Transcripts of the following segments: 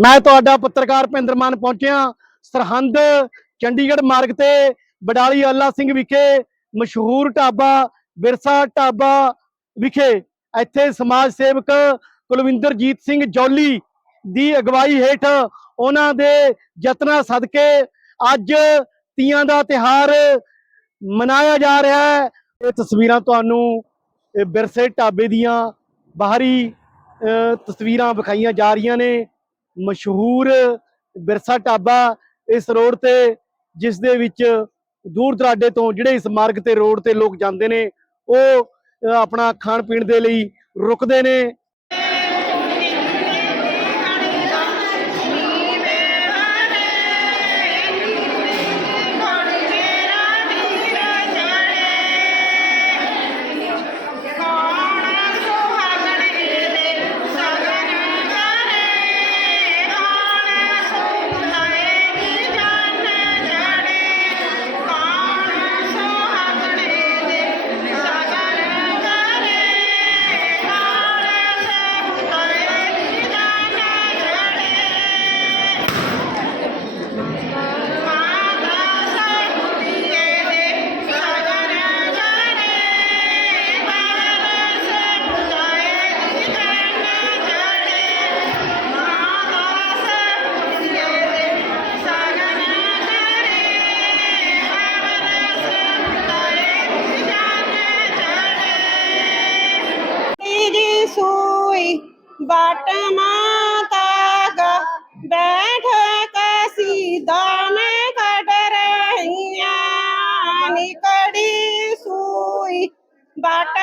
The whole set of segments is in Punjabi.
ਮੈਂ ਤੁਹਾਡਾ ਪੱਤਰਕਾਰ ਭਿੰਦਰ ਮਾਨ ਪਹੁੰਚਿਆ। ਸਰਹੰਦ, ਚੰਡੀਗੜ੍ਹ ਮਾਰਗ ਤੇ ਬਡਾਲੀ ਅੱਲਾ ਸਿੰਘ ਵਿਖੇ ਮਸ਼ਹੂਰ ਢਾਬਾ, ਵਿਰਸਾ ਢਾਬਾ ਵਿਖੇ ਇੱਥੇ ਸਮਾਜ ਸੇਵਕ ਕੁਲਵਿੰਦਰਜੀਤ ਸਿੰਘ ਜੌਲੀ ਦੀ ਅਗਵਾਈ ਹੇਠ ਉਹਨਾਂ ਦੇ ਯਤਨਾਂ ਸਦਕੇ ਅੱਜ ਤੀਆਂ ਦਾ ਤਿਹਾਰ ਮਨਾਇਆ ਜਾ ਰਿਹਾ ਹੈ। ਇਹ ਤਸਵੀਰਾਂ ਤੁਹਾਨੂੰ ਇਹ ਬਿਰਸੇ ਢਾਬੇ ਦੀਆਂ ਬਾਹਰੀ ਤਸਵੀਰਾਂ ਵਿਖਾਈਆਂ ਜਾ ਰਹੀਆਂ ਨੇ। ਮਸ਼ਹੂਰ ਬਿਰਸਾ ਢਾਬਾ ਇਸ ਰੋਡ ਤੇ, ਜਿਸ ਦੇ ਵਿੱਚ ਦੂਰ ਦਰਾਡੇ ਤੋਂ ਜਿਹੜੇ ਇਸ ਮਾਰਗ ਤੇ ਰੋਡ ਤੇ ਲੋਕ ਜਾਂਦੇ ਨੇ, ਉਹ ਆਪਣਾ ਖਾਣ ਪੀਣ ਦੇ ਲਈ ਰੁਕਦੇ ਨੇ। माता गा बैठ कसी दान कट रहिया निकड़ी सुई बाट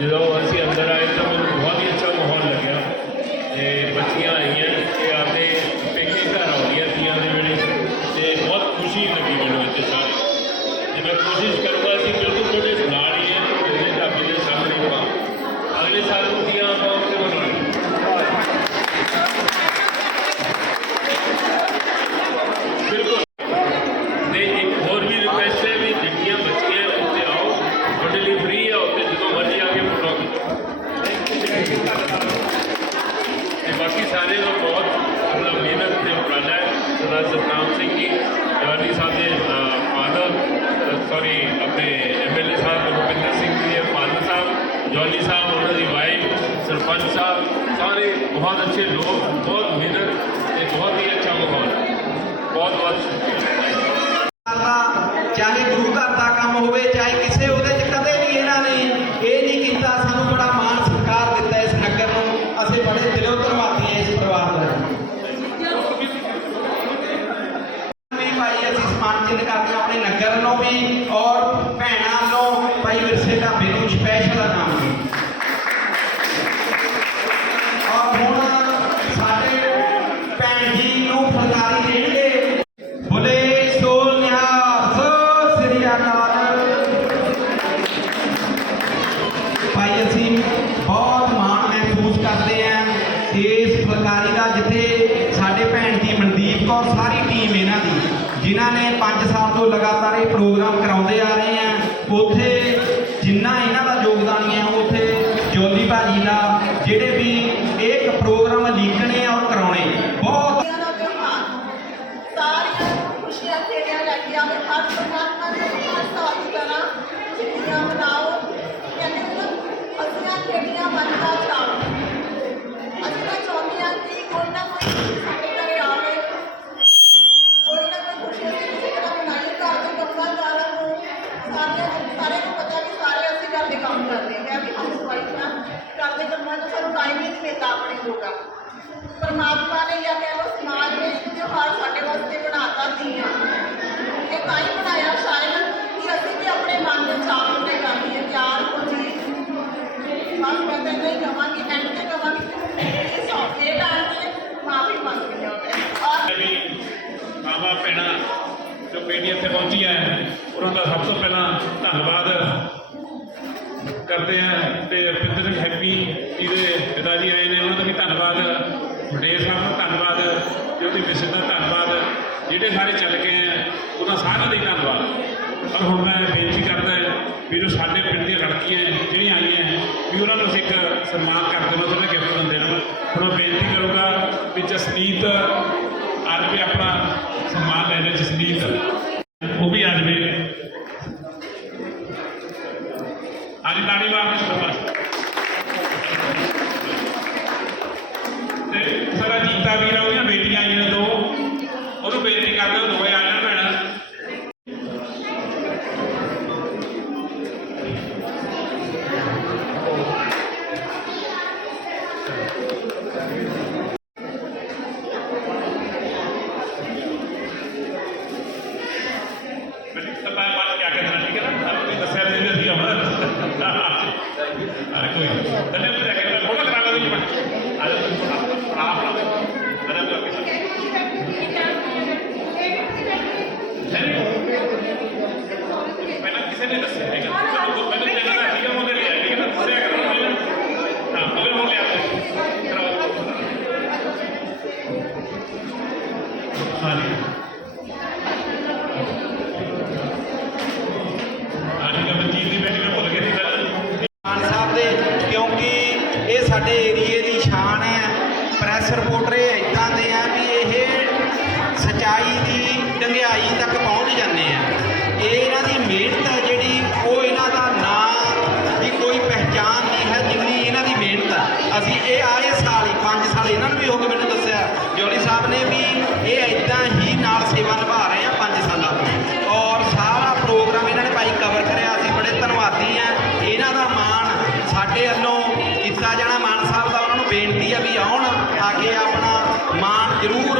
Yo así ਜਿੰਨਾ ਇਹਨਾਂ ਦਾ ਯੋਗਦਾਨ ਹੈ ਉੱਥੇ ਜੋਲੀ ਭਾਜੀ ਦਾ ਜਿਹੜੇ ਵੀ ਇਹ ਪ੍ਰੋਗਰਾਮ ਲਿਖਣੇ ਔਰ ਕਰਾਉਣੇ ਬਹੁਤ ਖੁਸ਼ੀਆਂ ਦਾ ਤਿਉਹਾਰ ਸਾਰੀਆਂ ਨੂੰ ਖੁਸ਼ੀਆਂ ਖੇੜੀਆਂ ਲੈ ਕੇ ਆਵੇ ਹਰ ਪਰਮਾਤਮਾ ਦੇ ਹਰ ਸਾਲ ਦੀ ਤਰ੍ਹਾਂ ਖੁਸ਼ੀਆਂ ਮਨਾਓ ਕਹਿੰਦੇ ਨੇ ਹੱਸੀਆਂ ਖੇੜੀਆਂ ਮਨ ਦਾ ਚਾਓ ਅਸੀਂ ਤਾਂ ਚਾਹੁੰਦੇ ਹਾਂ ਕਿ ਕੋਈ ਨਾ ਕੋਈ ਖੁਸ਼ੀ ਸਾਡੇ ਘਰੇ ਆਵੇ ਕੋਈ ਨਾ ਕੋਈ ਖੁਸ਼ੀ ਅਸੀਂ ਕਿਸੇ ਤਰ੍ਹਾਂ ਮਨਾਈਏ ਘਰ ਦੇ ਕੰਮਾਂ ਕਾਰਾਂ ਨੂੰ ਸਾਰਿਆਂ ਨੂੰ ਸਾਰਿਆਂ ਨੂੰ ਪਤਾ ਵੀ ਸਾਰੇ ਅਸੀਂ ਘਰ ਦੇ ਕੰਮ ਕਰਦੇ ਹਾਂ ਵੀ ਹਮ ਸਵਾਈਆਂ ਘਰ ਦੇ ਕੰਮਾਂ 'ਚ ਸਾਨੂੰ ਟਾਈਮ ਹੀ ਨਹੀਂ ਮਿਲਦਾ ਆਪਣੇ ਜੋਗਾ। ਪਰਮਾਤਮਾ ਨੇ ਜਾਂ ਕਹਿ ਲਓ ਸਮਾਜ ਨੇ ਇਹ ਤਿਉਹਾਰ ਸਾਡੇ ਵਾਸਤੇ ਬਣਾਤਾ ਦੀਆਂ ਇਹ ਤਾਂ ਹੀ ਬਣਾਇਆ ਸ਼ਾਇਦ ਕਿ ਅਸੀਂ ਵੀ ਆਪਣੇ ਮਨ ਦੇ ਚਾਅ ਪੂਰੇ ਕਰ ਲਈਏ ਤਿਆਰ ਹੋ ਜੀ ਬਸ ਮੈਂ ਤਾਂ ਨਹੀਂ ਕਹਾਂਗੀ ਐਂਡ ਤੇ ਕਹਾਂਗੀ ਇਹ ਸੌਖੇ ਟਾਈਮ ਤੇ ਮਾਫੀ ਮੰਗਦੀ ਹਾਂ ਮੈਂ ਔਰ ਵੀ ਮਾਵਾ ਕਰਦੇ ਆ ਤੇ ਰਪਿੰਦਰ ਸਿੰਘ ਹੈਪੀ ਜੀ ਦੇ ਪਿਤਾ ਜੀ ਆਏ ਨੇ, ਉਹਨਾਂ ਦਾ ਵੀ ਧੰਨਵਾਦ। ਵਡੇਰ ਸਾਹਿਬ ਦਾ ਧੰਨਵਾਦ ਤੇ ਉਹਦੀ ਮਿਸਿਸ ਦਾ ਧੰਨਵਾਦ, ਜਿਹੜੇ ਸਾਰੇ ਚੱਲ ਗਏ ਆ, ਉਹਨਾਂ ਸਾਰਿਆਂ ਦਾ ਹੀ ਧੰਨਵਾਦ। ਪਰ ਹੁਣ ਮੈਂ ਬੇਨਤੀ ਕਰਦਾ ਵੀ ਜੋ ਸਾਡੇ ਪਿੰਡ ਦੀਆਂ ਲੜਕੀਆਂ ਜਿਹੜੀਆਂ ਆਈਆਂ ਵੀ ਉਹਨਾਂ ਨੂੰ ਅਸੀਂ ਇੱਕ ਸਨਮਾਨ ਕਰਦੇ ਹਾਂ ਉਹਨਾਂ ਗਿਫਟ ਦਿੰਦੇ ਨੂੰ ਹੁਣ ਮੈਂ ਬੇਨਤੀ ਕਰੂੰਗਾ ਵੀ ਜਸਨੀਤ ਅੱਜ ਵੀ ਆਪਣਾ ਸਨਮਾਨ ਲੈ ਰਿਹਾ ਜਸਨੀਤ। ਉਹ ਵੀ ਆ ਜਾਵੇ। ਅੱਜ ਤਾੜੀ ਮਾਰਨੀ ਸ਼ੁਰੂ ਤੇ ਸਾਡਾ ਜੀਤਾ ਵੀਰ ਆ ਉਹਦੀਆਂ ਬੇਟੀਆਂ ਆਈਆਂ ਨੇ ਦੋ ਉਹਨੂੰ ਬੇਨਤੀ ਕਰਦੇ ਉਹ ਦੋਵੇਂ ਆ ਜਾਣ ਭੈਣਾਂ ਮੈਨੂੰ ਤਾਂ ਮੈਂ ਬਾਅਦ ਕਿਆ ਕਰਨਾ ਠੀਕ ਹੈ ਨਾ ਆਪ ਵੀ ਦੱਸਿਆ ਨਹੀਂ ਅਸੀਂ ਆਉਣਾ ਅਰੇ ਕੋਈ ਤਨੇ ਉੱਤੇ ਜਾ ਕੇ ਫੋਟੋ ਕਰਾ ਲਓ ਜੀ ਮੈਂ ਆ ਜਾ ਆਪ ਆਪ ਤਨੇ ਉੱਤੇ ਕਿਸੇ ਨਹੀਂ ਪਹਿਲਾਂ ਕਿਸੇ ਨੇ ਦੱਸਿਆ ਹੈਗਾ। ਮੈਨੂੰ ਮੈਨੂੰ ਤੇਰਾ ਦਾ ਸੀਗਾ ਉਹਦੇ ਲਈ ਠੀਕ ਹੈ ਨਾ ਦੱਸਿਆ ਕਰੋ ਪਹਿਲਾਂ ਹਾਂ ਮਗਰ ਹੋ ਲਿਆ ਕਰਾਓ ਮਾਨ ਸਾਹਿਬ ਦੇ, ਕਿਉਂਕਿ ਇਹ ਸਾਡੇ ਏਰੀਏ ਦੀ ਸ਼ਾਨ ਹੈ। ਪ੍ਰੈਸ ਰਿਪੋਰਟਰ ਇਹ ਇਦਾਂ ਦੇ ਆ ਵੀ ਇਹ ਸਚਾਈ ਦੀ ਡੰਗਿਆਈ ਤੱਕ ਪਹੁੰਚ ਜਾਂਦੇ ਆ। ਇਹ ਇਹਨਾਂ ਦੀ ਮਿਹਨਤ ਹੈ ਜਿਹੜੀ, ਉਹ ਇਹਨਾਂ ਦਾ ਨਾਂ ਦੀ ਕੋਈ ਪਹਿਚਾਨ ਨਹੀਂ ਹੈ ਜਿੰਨੀ ਇਹਨਾਂ ਦੀ ਮਿਹਨਤ ਹੈ। ਅਸੀਂ ਇਹ ਆਏ ਸਾਲ ਹੀ 5 ਸਾਲ ਇਹਨਾਂ ਨੂੰ ਵੀ ਹੋ ਕੇ ਮੈਨੂੰ ਦੱਸਿਆ। ਜੋਲੀ ਸਾਹਿਬ ਨੇ ਵੀ ਇਹ ਇਦਾਂ ਹੀ ਨਾਲ ਸੇਵਾ ਨਿਭਾ ਰਹੇ ਆ 5 ਸਾਲਾਂ ਤੋਂ। ਔਰ ਸਾਰਾ ਪ੍ਰੋਗਰਾਮ ਇਹਨਾਂ ਨੇ ਭਾਈ ਕਵਰ ਕਰਿਆ, ਅਸੀਂ ਬੜੇ ਧੰਨਵਾਦੀ ਆ। ਇਹਨਾਂ ਦਾ ਮਾਣ ਸਾਡੇ ਵੱਲੋਂ ਕੀਤਾ ਜਾਣਾ, ਮਾਨ ਸਾਹਿਬ ਦਾ ਉਹਨਾਂ ਨੂੰ ਬੇਨਤੀ ਆ ਵੀ ਆਉਣ ਆ ਕੇ ਆਪਣਾ ਮਾਣ ਜ਼ਰੂਰ